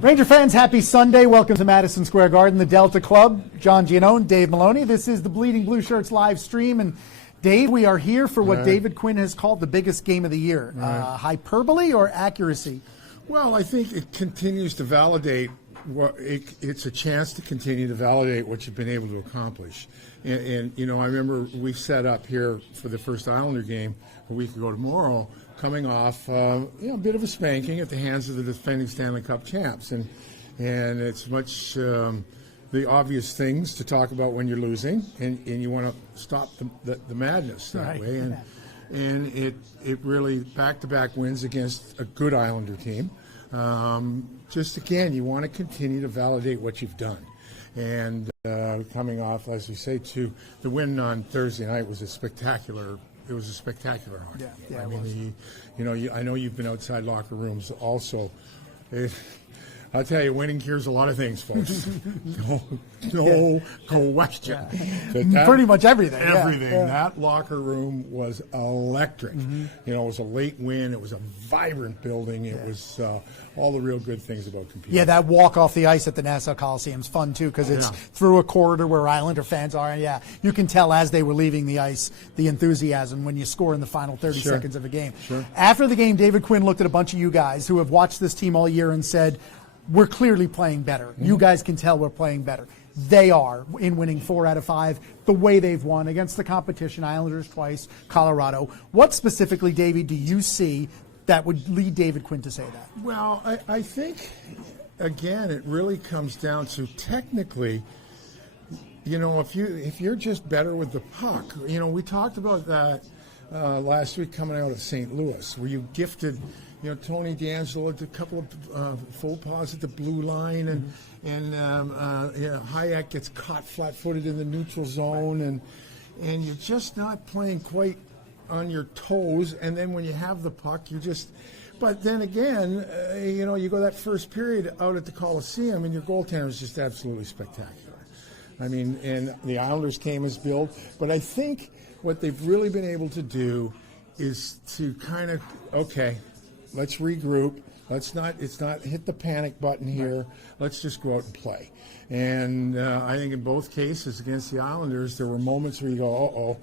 Ranger fans, happy Sunday. Welcome to Madison Square Garden, the Delta Club. John Giannone, Dave Maloney. This is the Bleeding Blue Shirts live stream. And Dave, we are here for what David Quinn has called the biggest game of the year. Hyperbole or accuracy? Well, I think it continues to validate it's a chance to continue to validate what you've been able to accomplish. And you know, I remember we set up here for the first Islander game a week ago tomorrow, coming off a bit of a spanking at the hands of the defending Stanley Cup champs, and it's much the obvious things to talk about when you're losing, and you want to stop the madness that way, and it really back-to-back wins against a good Islander team. Just again, you want to continue to validate what you've done, and coming off, as we say, to the win on Thursday night was a spectacular. It was a spectacular hockey game. Yeah, I mean, I know you've been outside locker rooms also. I'll tell you, winning cures a lot of things, folks. No question. Yeah. Pretty much everything. Everything. Yeah. That locker room was electric. You know, it was a late win. It was a vibrant building. It was all the real good things about competing. Yeah, that walk off the ice at the Nassau Coliseum's fun, too, because it's through a corridor where Islander fans are. And, you can tell as they were leaving the ice the enthusiasm when you score in the final 30 seconds of a game. After the game, David Quinn looked at a bunch of you guys who have watched this team all year and said, we're clearly playing better. You guys can tell we're playing better. They are in winning 4 out of 5 the way they've won against the competition, Islanders twice, Colorado. What specifically, Davey, do you see that would lead David Quinn to say that? Well, I think, again, it really comes down to technically, you know, if you're just better with the puck. You know, we talked about that last week coming out of St. Louis, where you gifted – Tony D'Angelo did a couple of faux pas at the blue line, and Hayek gets caught flat-footed in the neutral zone, and you're just not playing quite on your toes. And then when you have the puck, you just. But then again, you go that first period out at the Coliseum, and your goaltender is just absolutely spectacular. I mean, and the Islanders came as billed, but I think what they've really been able to do is to kind of let's regroup. It's not hit the panic button here. Let's just go out and play. And I think in both cases against the Islanders, there were moments where you go,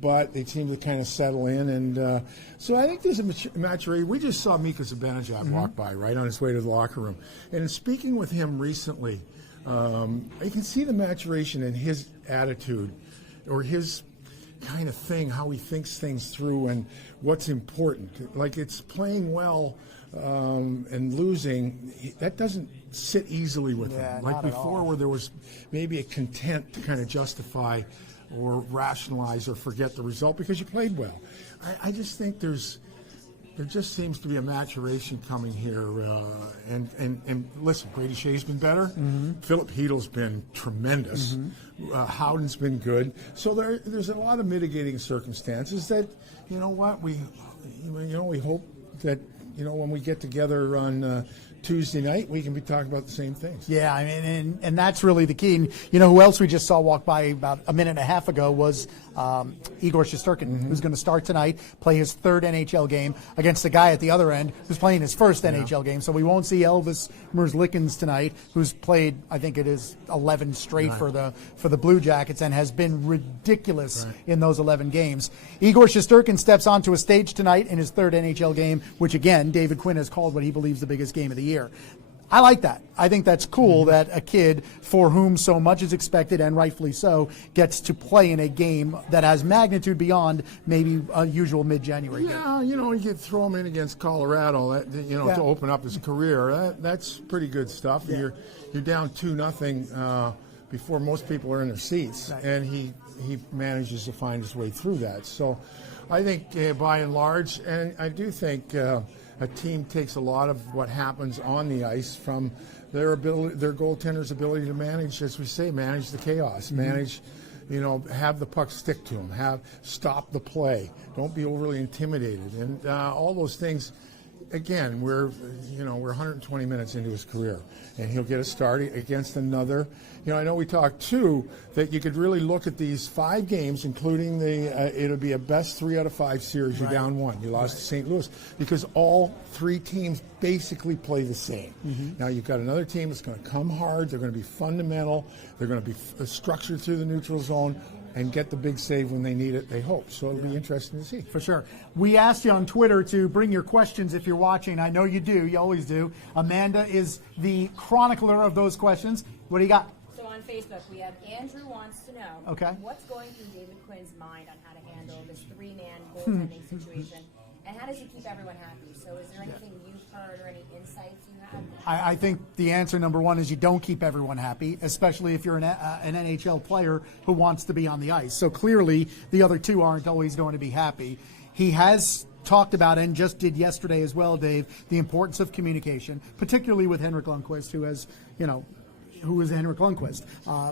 but they seem to kind of settle in. And so I think there's a maturation. We just saw Mika Zibanejad walk by right on his way to the locker room. And in speaking with him recently, you can see the maturation in his attitude or his kind of thing, how he thinks things through and what's important. Like, it's playing well and losing, that doesn't sit easily with him. Like before, where there was maybe a content to kind of justify or rationalize or forget the result because you played well. I just think there just seems to be a maturation coming here. And listen, Brady Shea's been better. Philip Heedle's been tremendous. Howden's been good. So there's a lot of mitigating circumstances that, we hope that, when we get together on Tuesday night, we can be talking about the same things. Yeah, I mean, and that's really the key. And, who else we just saw walk by about a minute and a half ago was Igor Shesterkin, who's going to start tonight, play his 3rd NHL game against the guy at the other end who's playing his 1st NHL game. So we won't see Elvis Merzlikins tonight, who's played, I think it is 11 straight for the Blue Jackets and has been ridiculous in those 11 games. Igor Shesterkin steps onto a stage tonight in his 3rd NHL game, which again, David Quinn has called what he believes the biggest game of the year. I like that. I think that's cool that a kid for whom so much is expected, and rightfully so, gets to play in a game that has magnitude beyond maybe a usual mid-January game. You get throw him in against Colorado, to open up his career. That's pretty good stuff. Yeah. You're down 2-0 before most people are in their seats, and he manages to find his way through that. So I think by and large, and I do think a team takes a lot of what happens on the ice from their goaltender's ability to manage, as we say, manage the chaos, manage, have the puck stick to them, stop the play, don't be overly intimidated, and all those things again, we're 120 minutes into his career, and he'll get a start against another. I know we talked too that you could really look at these 5 games, including it'll be a best 3 out of 5 series. You're down 1. You lost to St. Louis because all 3 teams basically play the same. Now you've got another team that's going to come hard. They're going to be fundamental. They're going to be structured through the neutral zone and get the big save when they need it, they hope. So it'll be interesting to see. For sure. We asked you on Twitter to bring your questions if you're watching. I know you do. You always do. Amanda is the chronicler of those questions. What do you got? So on Facebook, we have Andrew wants to know what's going through David Quinn's mind on how to handle this 3-man goaltending situation, and how does he keep everyone happy? So is there anything you've heard or any insights you have? I think the answer, number one, is you don't keep everyone happy, especially if you're an NHL player who wants to be on the ice. So clearly the other 2 aren't always going to be happy. He has talked about, and just did yesterday as well, Dave, the importance of communication, particularly with Henrik Lundqvist, who is Henrik Lundqvist.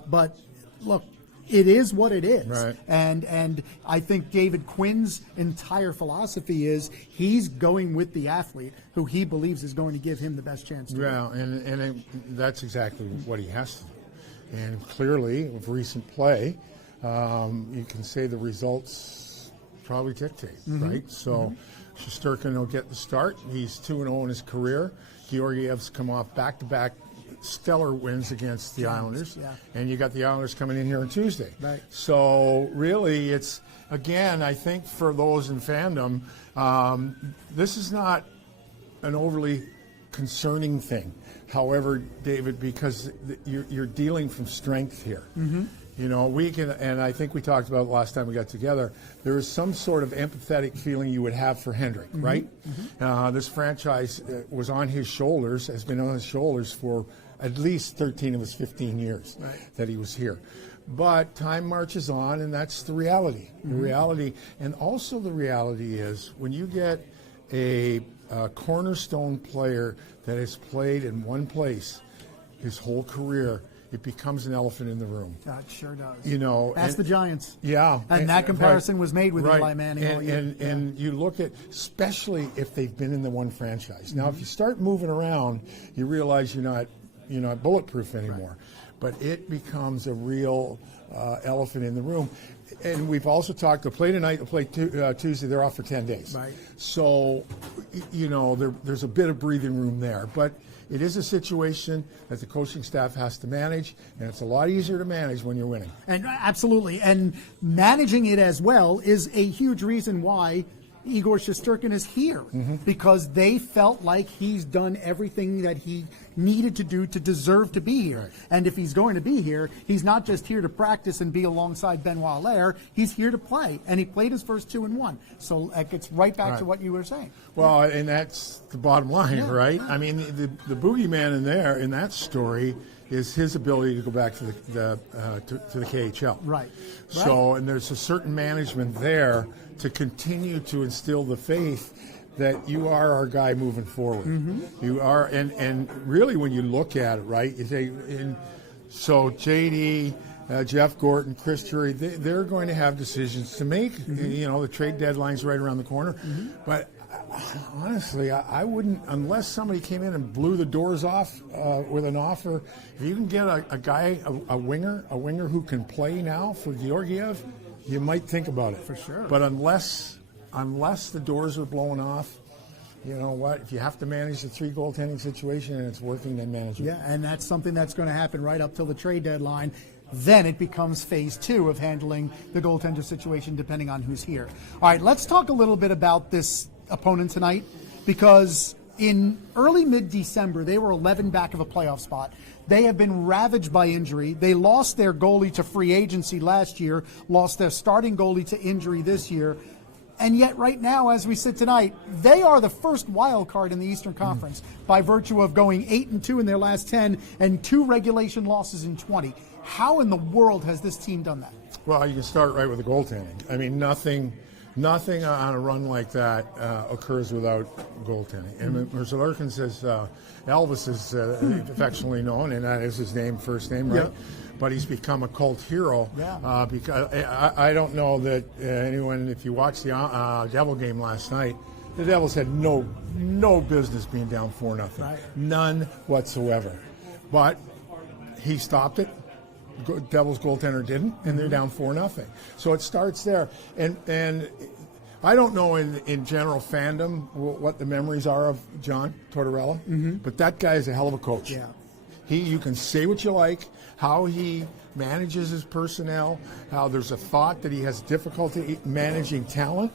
But look, it is what it is. Right. And I think David Quinn's entire philosophy is he's going with the athlete who he believes is going to give him the best chance to win. And that's exactly what he has to do. And clearly, with recent play, you can say the results probably dictate, right? So Shesterkin will get the start. He's 2-0 in his career. Georgiev's come off back-to-back stellar wins against the Islanders, and you got the Islanders coming in here on Tuesday. Right. So really, it's, again, I think for those in fandom, this is not an overly concerning thing. However, David, because you're dealing from strength here. We can, and I think we talked about it last time we got together, there is some sort of empathetic feeling you would have for Hendrick, right? This franchise was on his shoulders, has been on his shoulders for at least 13 of his 15 years that he was here. But time marches on, and that's the reality. The reality, and also the reality is when you get a cornerstone player that has played in one place his whole career, it becomes an elephant in the room. That sure does. That's the Giants. Yeah. And that comparison was made with Eli Manning all year. And you look at, especially if they've been in the one franchise. Now, if you start moving around, you realize you're not bulletproof anymore. But it becomes a real elephant in the room. And we've also talked, to play tonight, to play Tuesday, they're off for 10 days. Right. So, there's a bit of breathing room there. But it is a situation that the coaching staff has to manage, and it's a lot easier to manage when you're winning. And absolutely. And managing it as well is a huge reason why Igor Shesterkin is here, because they felt like he's done everything that he needed to do to deserve to be here. And if he's going to be here, he's not just here to practice and be alongside Benoit Allaire. He's here to play, and he played his first 2 and 1. So that gets right back to what you were saying. Well, and that's the bottom line, right? I mean, the boogeyman in that story is his ability to go back to the KHL. Right. So, and there's a certain management there to continue to instill the faith that you are our guy moving forward. You are, and really when you look at it, right, so JD, Jeff Gorton, Chris Drury, they're going to have decisions to make. The trade deadline's right around the corner. But honestly, I wouldn't, unless somebody came in and blew the doors off with an offer. If you can get a guy, a winger who can play now for Georgiev, you might think about it. For sure. But unless the doors are blowing off, you know what? If you have to manage the 3 goaltending situation and it's working, then manage it. Yeah, and that's something that's going to happen right up till the trade deadline. Then it becomes phase 2 of handling the goaltender situation, depending on who's here. All right, let's talk a little bit about this opponent tonight, because in early mid-December, they were 11 back of a playoff spot. They have been ravaged by injury. They lost their goalie to free agency last year, lost their starting goalie to injury this year. And yet right now, as we sit tonight, they are the first wild card in the Eastern Conference by virtue of going 8-2 in their last 10 and 2 regulation losses in 20. How in the world has this team done that? Well, you can start right with the goaltending. I mean, nothing on a run like that occurs without goaltending. And Mercelarkin says Elvis is affectionately known, and that is his first name, right? Yep. But he's become a cult hero because I don't know that anyone, if you watched the Devil game last night, The Devils had no business being down 4-0. Right. None whatsoever. But he stopped it. Devils goaltender didn't, and they're down 4-0. So it starts there. And I don't know in general fandom what the memories are of John Tortorella, but that guy is a hell of a coach. Yeah. You can say what you like, how he manages his personnel, how there's a thought that he has difficulty managing talent.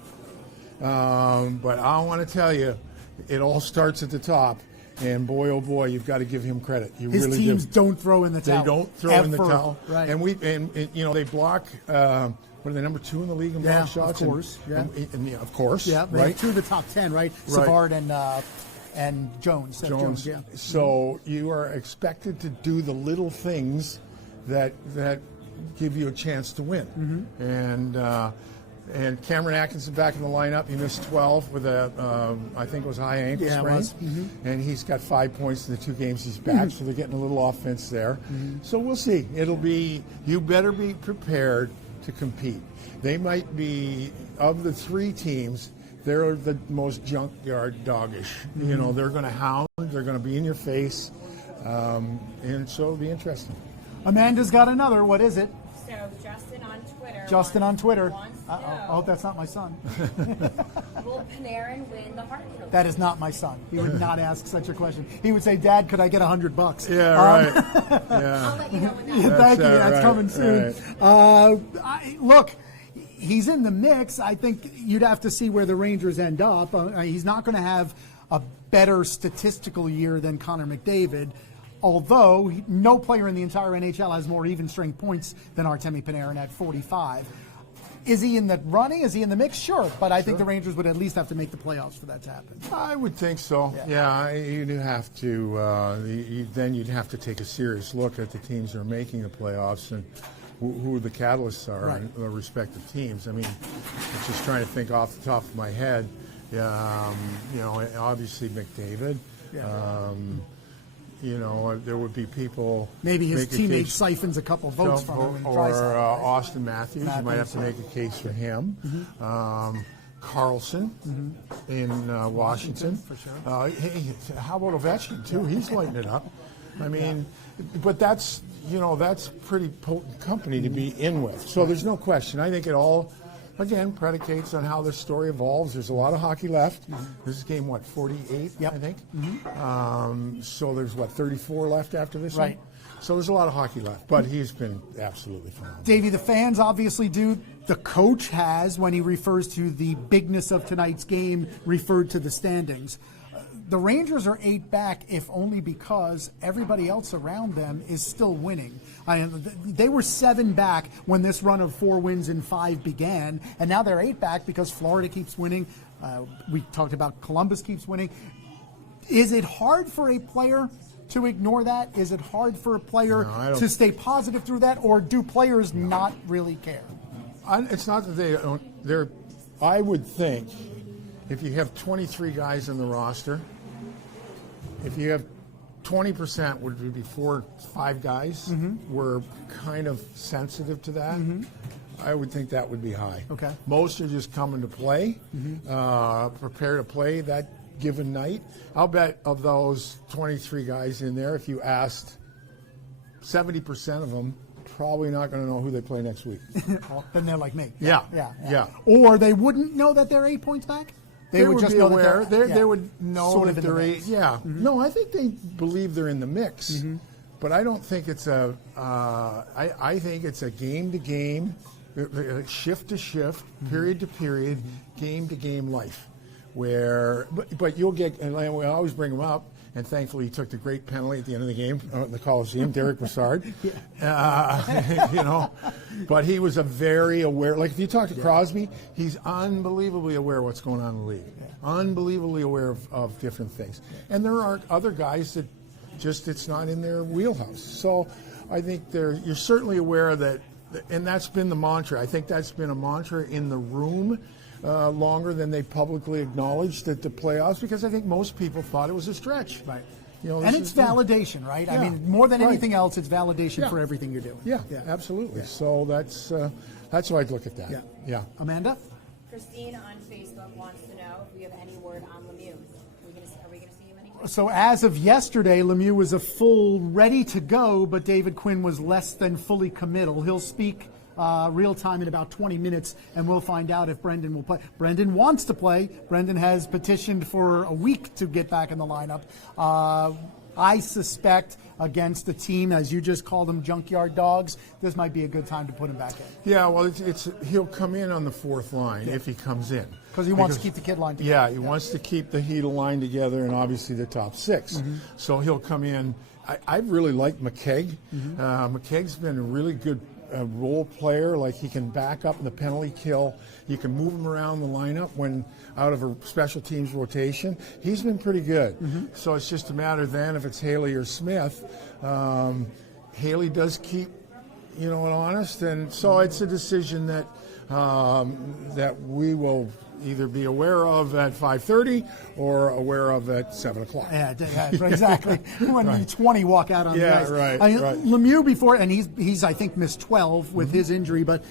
But I want to tell you, it all starts at the top. And boy, oh boy, you've got to give him credit. His really teams don't throw in the towel. They don't throw in the towel. Right. And they block. What are they, number 2 in the league in block shots? Of course. Of course. Yeah, right. 2 of the top 10, right? Savard and Jones. Jones. Yeah. So you are expected to do the little things that give you a chance to win. And Cameron Atkinson back in the lineup. He missed 12 with I think it was high ankle sprain. And he's got 5 points in the 2 games he's back, so they're getting a little offense there. So we'll see. You better be prepared to compete. They might be, of the 3 teams, they're the most junkyard doggish. They're going to hound, they're going to be in your face, and so it'll be interesting. Amanda's got another. What is it? So Justin on Twitter. Wants to I hope that's not my son. Will Panarin win the Hart Trophy? That is not my son. He would not ask such a question. He would say, "Dad, could I get $100?" Yeah, right. I'll let you know when that Thank you. That's right, coming soon. Right. Look, he's in the mix. I think you'd have to see where the Rangers end up. He's not going to have a better statistical year than Connor McDavid, although no player in the entire NHL has more even-strength points than Artemi Panarin at 45. Is he in the running? Is he in the mix? Sure, but I think the Rangers would at least have to make the playoffs for that to happen. I would think so. Yeah, you'd have to. Then you'd have to take a serious look at the teams that are making the playoffs and who the catalysts are in the respective teams. I mean, I'm just trying to think off the top of my head. Obviously McDavid. There would be people. Maybe his teammate siphons a couple votes from him. Or Austin Matthews. You might have to make a case for him. Carlson in Washington. For sure. How about Ovechkin, too? He's lighting it up. I mean, but that's pretty potent company to be in with. So there's no question. I think it all, again, predicates on how this story evolves. There's a lot of hockey left. This is game, 48, I think? So there's, 34 left after this one? So there's a lot of hockey left, but he's been absolutely phenomenal. Davey, the fans obviously do. The coach has, when he refers to the bigness of tonight's game, referred to the standings. The Rangers are 8 back, if only because everybody else around them is still winning. They were 7 back when this run of 4 wins in 5 began, and now they're 8 back because Florida keeps winning. We talked about Columbus keeps winning. Is it hard for a player to ignore that? Is it hard for a player to stay positive through that, or do players not really care? It's not that they don't. I would think if you have 23 guys in the roster, if you have 20%, would be 4 or 5 guys, were kind of sensitive to that. I would think that would be high. Okay. Most are just coming to play, prepare to play that given night. I'll bet of those 23 guys in there, if you asked 70% of them, probably not going to know who they play next week. Well, then they're like me. Yeah. Or they wouldn't know that they're 8 points back? They would just be know aware. that They would know sort that of in they're the mix. No, I think they believe they're in the mix, but I don't think it's a. I think it's a game to game, shift to shift, period to period, game to game life, where. But you'll get, and we always bring them up. And thankfully, he took the great penalty at the end of the game in the Coliseum, Derek Brassard. But he was a very aware. Like if you talk to Crosby, he's unbelievably aware of what's going on in the league. Unbelievably aware of different things. And there are other guys that just it's not in their wheelhouse. So I think you're certainly aware of that, and that's been the mantra. I think that's been a mantra in the room. Longer than they publicly acknowledged at the playoffs, because I think most people thought it was a stretch. Right. And it's validation, right? I mean, more than anything else, it's validation for everything you're doing. Yeah, absolutely. So that's how I'd look at that. Yeah. Amanda? Christine on Facebook wants to know if we have any word on Lemieux. Are we going to see him anywhere? So as of yesterday, Lemieux was a full ready to go, but David Quinn was less than fully committal. He'll speak real time in about 20 minutes, and we'll find out if Brendan will play. Brendan wants to play. Brendan has petitioned for a week to get back in the lineup. I suspect against the team, as you just called them, junkyard dogs, this might be a good time to put him back in. Yeah, well, he'll come in on the fourth line if he comes in. Because he wants to keep the kid line together. Yeah, he wants to keep the Heedle line together and obviously the top six. So he'll come in. I really like McKegg. McKegg's been a really good role player. Like, he can back up in the penalty kill. You can move him around the lineup when out of a special teams rotation. He's been pretty good. So it's just a matter then if it's Haley or Smith. Haley does keep, it honest, and so it's a decision that that we will either be aware of at 5:30 or aware of at 7 o'clock. Yeah, exactly. When Right. 20 walk out on the ice. Right. Lemieux before, and he's I think missed 12 with his injury, but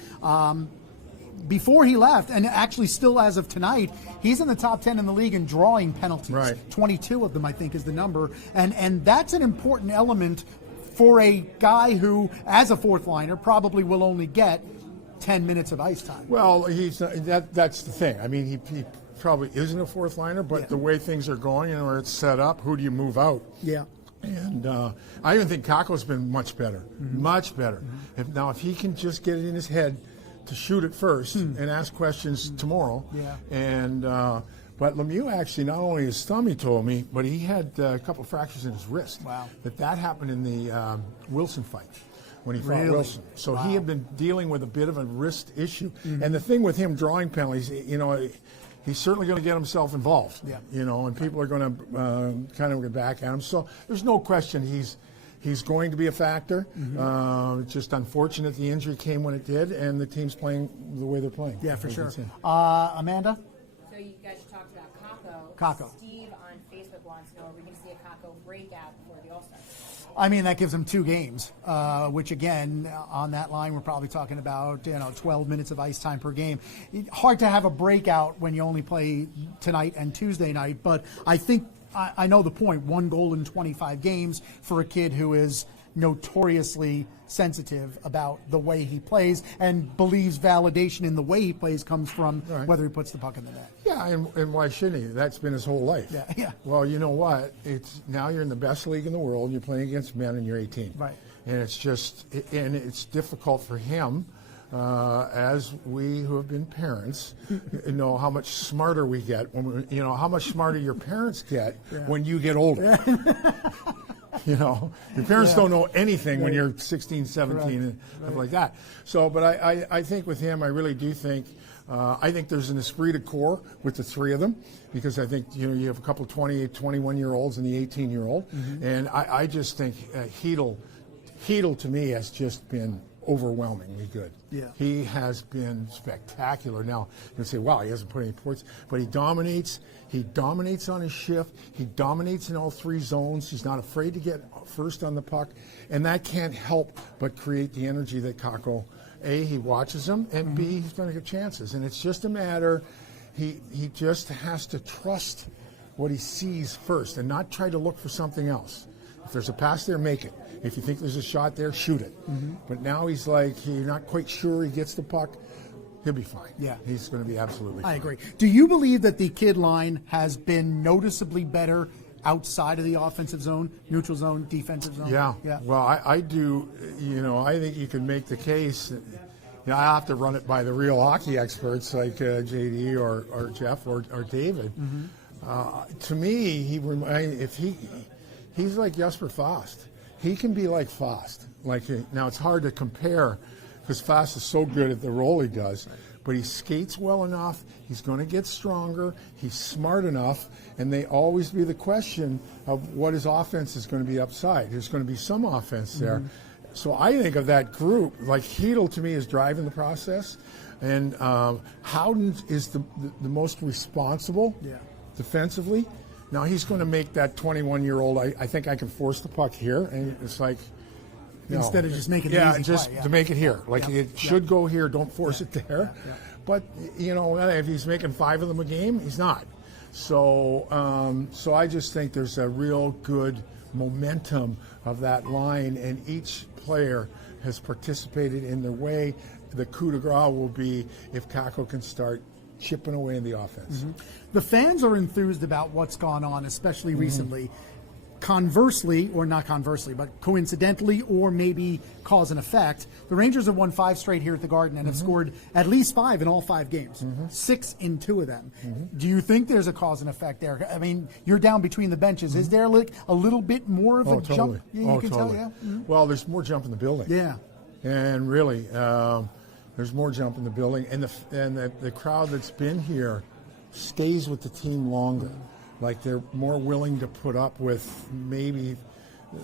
before he left, and actually still as of tonight, he's in the top 10 in the league in drawing penalties. Right. 22 of them, I think, is the number, and that's an important element for a guy who, as a fourth liner, probably will only get 10 minutes of ice time. Well, that's the thing. I mean, he probably isn't a fourth liner, but the way things are going and where it's set up, who do you move out? Yeah. And I even think Kako's been much better, much better. If he can just get it in his head to shoot it first and ask questions tomorrow. Yeah. And but Lemieux actually, not only his thumb, he told me, but he had a couple fractures in his wrist. Wow. That happened in the Wilson fight when he fought Really? Wilson. So Wow. he had been dealing with a bit of a wrist issue. And the thing with him drawing penalties, he's certainly going to get himself involved. Yeah. And people are going to kind of get back at him. So there's no question he's going to be a factor. It's just unfortunate the injury came when it did, and the team's playing the way they're playing. Yeah, for sure. It's in. So Amanda? you guys talked about Kako. Steve on Facebook wants to know, are we going to see a Kako breakout before the All-Star? I mean, that gives them 2 games, which again, on that line, we're probably talking about 12 minutes of ice time per game. Hard to have a breakout when you only play tonight and Tuesday night, but I think I know the point. 1 goal in 25 games for a kid who is notoriously sensitive about the way he plays and believes validation in the way he plays comes from whether he puts the puck in the net. Yeah, and why shouldn't he? That's been his whole life. Yeah. Well, you know what? Now you're in the best league in the world. You're playing against men, and you're 18. Right. And it's difficult for him, as we who have been parents know how much smarter we get when how much smarter your parents get when you get older. Your parents don't know anything when you're 16, 17, and stuff like that. So, but I think with him, I really do think, I think there's an esprit de corps with the 3 of them, because I think, you have a couple of 28, 21-year-olds and the 18-year-old. And I just think Heedle to me has just been overwhelmingly good. Yeah. He has been spectacular. Now, you say, wow, he hasn't put any points, but he dominates. He dominates on his shift. He dominates in all 3 zones. He's not afraid to get first on the puck, and that can't help but create the energy that Kako, A, he watches him, and B, he's going to get chances. And it's just a matter, he just has to trust what he sees first and not try to look for something else. If there's a pass there, make it. If you think there's a shot there, shoot it. But now he's not quite sure he gets the puck. He'll be fine. Yeah. He's going to be absolutely fine. I agree. Do you believe that the kid line has been noticeably better outside of the offensive zone, neutral zone, defensive zone? Yeah. Yeah. Well, I do. I think you can make the case. I have to run it by the real hockey experts like JD or Jeff or David. To me, he's like Jesper Fast. He can be like Fast. Now it's hard to compare because Fast is so good at the role he does, but he skates well enough. He's going to get stronger. He's smart enough, and they always be the question of what his offense is going to be upside. There's going to be some offense there. So I think of that group, like Heedle to me is driving the process, and Howden is the most responsible defensively. Now he's going to make that 21-year-old, I think I can force the puck here, and it's like, instead of just making the easy just play. to make it here. Like it should go here. Don't force it there. But if he's making 5 of them a game, he's not. So I just think there's a real good momentum of that line, and each player has participated in their way. The coup de grace will be if Kako can start chipping away in the offense. The fans are enthused about what's gone on, especially recently. Conversely, or not conversely, but coincidentally, or maybe cause and effect, the Rangers have won 5 straight here at the Garden and have scored at least 5 in all 5 games, 6 in 2 of them. Do you think there's a cause and effect there? I mean, you're down between the benches. Is there like a little bit more of a jump? You can tell, Well, there's more jump in the building. Yeah. And really, there's more jump in the building, and the crowd that's been here stays with the team longer. Like they're more willing to put up with maybe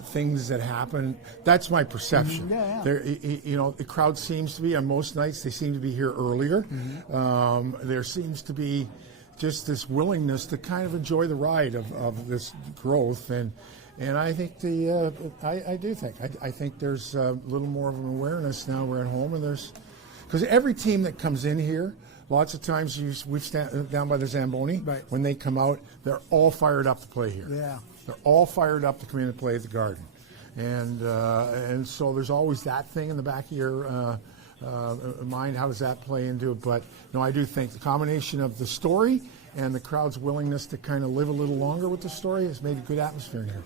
things that happen. That's my perception. The crowd seems to be, on most nights, they seem to be here earlier. There seems to be just this willingness to kind of enjoy the ride of this growth, and I think I do think I think there's a little more of an awareness now. We're at home, and because every team that comes in here. Lots of times we've stand down by the Zamboni. Right. When they come out, they're all fired up to play here. Yeah. They're all fired up to come in and play at the Garden. And so there's always that thing in the back of your mind. How does that play into it? But, no, I do think the combination of the story and the crowd's willingness to kind of live a little longer with the story has made a good atmosphere in here.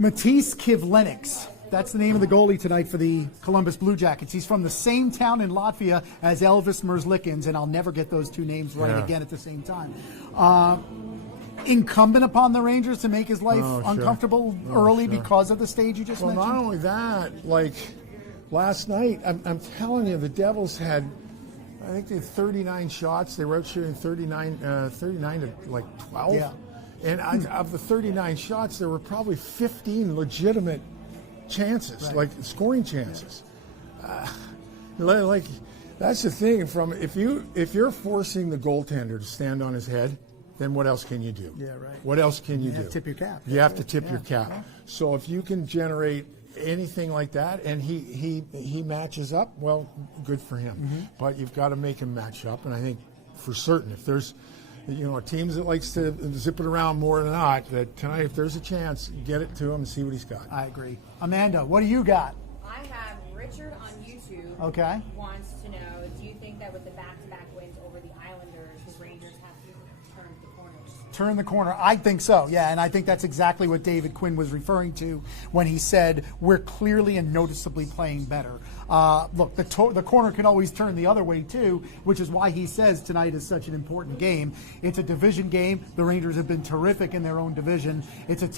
Matisse Kivlenieks. That's the name of the goalie tonight for the Columbus Blue Jackets. He's from the same town in Latvia as Elvis Merzlikins, and I'll never get those 2 names right again at the same time. Incumbent upon the Rangers to make his life uncomfortable early because of the stage you just mentioned? Well, not only that, like last night, I'm telling you, the Devils had, I think they had 39 shots. They were out shooting 39 to like 12. Yeah. And of the 39 shots, there were probably 15 legitimate chances, like scoring chances. Like that's the thing. If you're forcing the goaltender to stand on his head, then what else can you do? Yeah, right. What else can you do? Have to tip your cap. You have to tip your cap. Yeah. So if you can generate anything like that, and he matches up, well, good for him. But you've got to make him match up, and I think for certain, if there's teams that likes to zip it around more than not, that tonight, if there's a chance, get it to him and see what he's got. I agree. Amanda, what do you got? I have Richard on YouTube. Okay. Wants to know, do you think that with the back-to-back wins over the Islanders, the Rangers have to turn the corners? Turn the corner. I think so, yeah, and I think that's exactly what David Quinn was referring to when he said we're clearly and noticeably playing better. Look, the corner can always turn the other way too, which is why he says tonight is such an important game. It's a division game. The Rangers have been terrific in their own division. It's a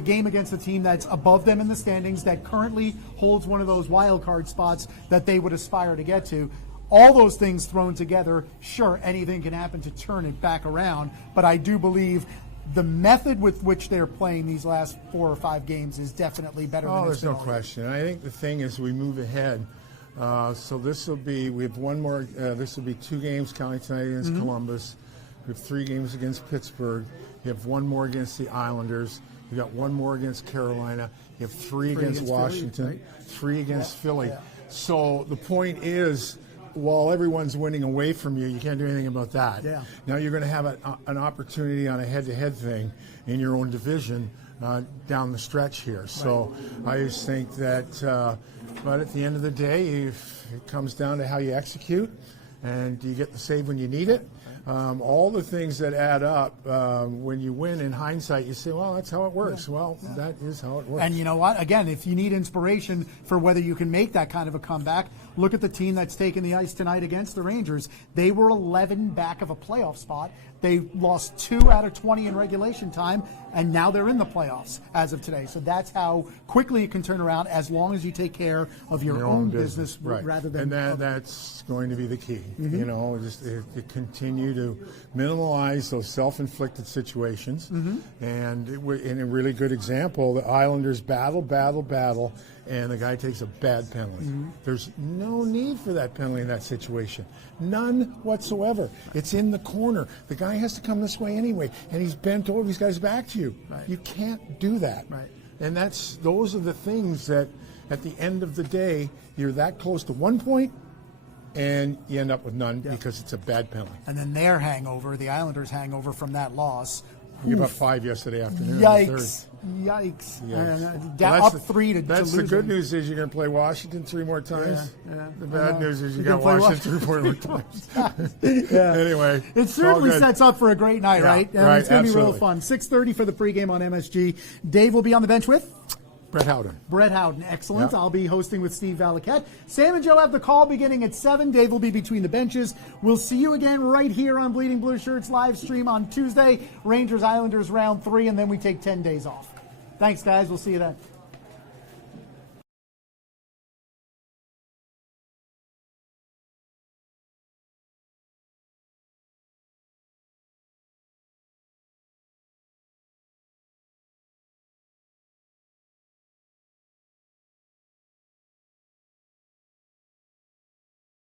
game against a team that's above them in the standings, that currently holds one of those wild card spots that they would aspire to get to. All those things thrown together, sure, anything can happen to turn it back around, but I do believe the method with which they're playing these last 4 or 5 games is definitely better than it's been. There's no question. I think the thing is we move ahead. So we have one more, this will be 2 games counting tonight against Columbus. We have 3 games against Pittsburgh. You have 1 more against the Islanders. You got 1 more against Carolina. You have 3 against Washington, Philly, right? 3 against Philly. Yeah. So the point is, while everyone's winning away from you, you can't do anything about that. Yeah. Now you're going to have an opportunity on a head-to-head thing in your own division down the stretch here. So I just think that, but at the end of the day, if it comes down to how you execute and do you get the save when you need it. All the things that add up, when you win in hindsight, you say, well, that's how it works. Yeah. Well, that is how it works. And you know what? Again, if you need inspiration for whether you can make that kind of a comeback, look at the team that's taken the ice tonight against the Rangers. They were 11 back of a playoff spot. They lost 2 out of 20 in regulation time, and now they're in the playoffs as of today. So that's how quickly it can turn around as long as you take care of your own business rather than. And that's going to be the key. You know, just to continue to minimize those self-inflicted situations. And in a really good example, the Islanders battle, and the guy takes a bad penalty. There's no need for that penalty in that situation. None whatsoever. It's in the corner. The guy has to come this way anyway, and he's bent over. He's got his back to you. You can't do that. And those are the things that at the end of the day, you're that close to 1 point, and you end up with none because it's a bad penalty. And then their hangover, the Islanders' hangover from that loss. You gave up 5 yesterday afternoon. Yikes. Up 3 to That's lose the good them. news is you're going to play Washington 3 more times. Yeah. The bad news is you You're got gonna play Washington 3 more times. Yeah. Anyway. It certainly it's all good. sets up for a great night, Yeah, right? right, It's going to be real absolutely. fun. 6:30 for the pregame on MSG. Dave will be on the bench with? Brett Howden. Brett Howden, excellent. Yep. I'll be hosting with Steve Valaket. Sam and Joe have the call beginning at 7. Dave will be between the benches. We'll see you again right here on Bleeding Blue Shirts live stream on Tuesday. Rangers Islanders round 3, and then we take 10 days off. Thanks, guys. We'll see you then.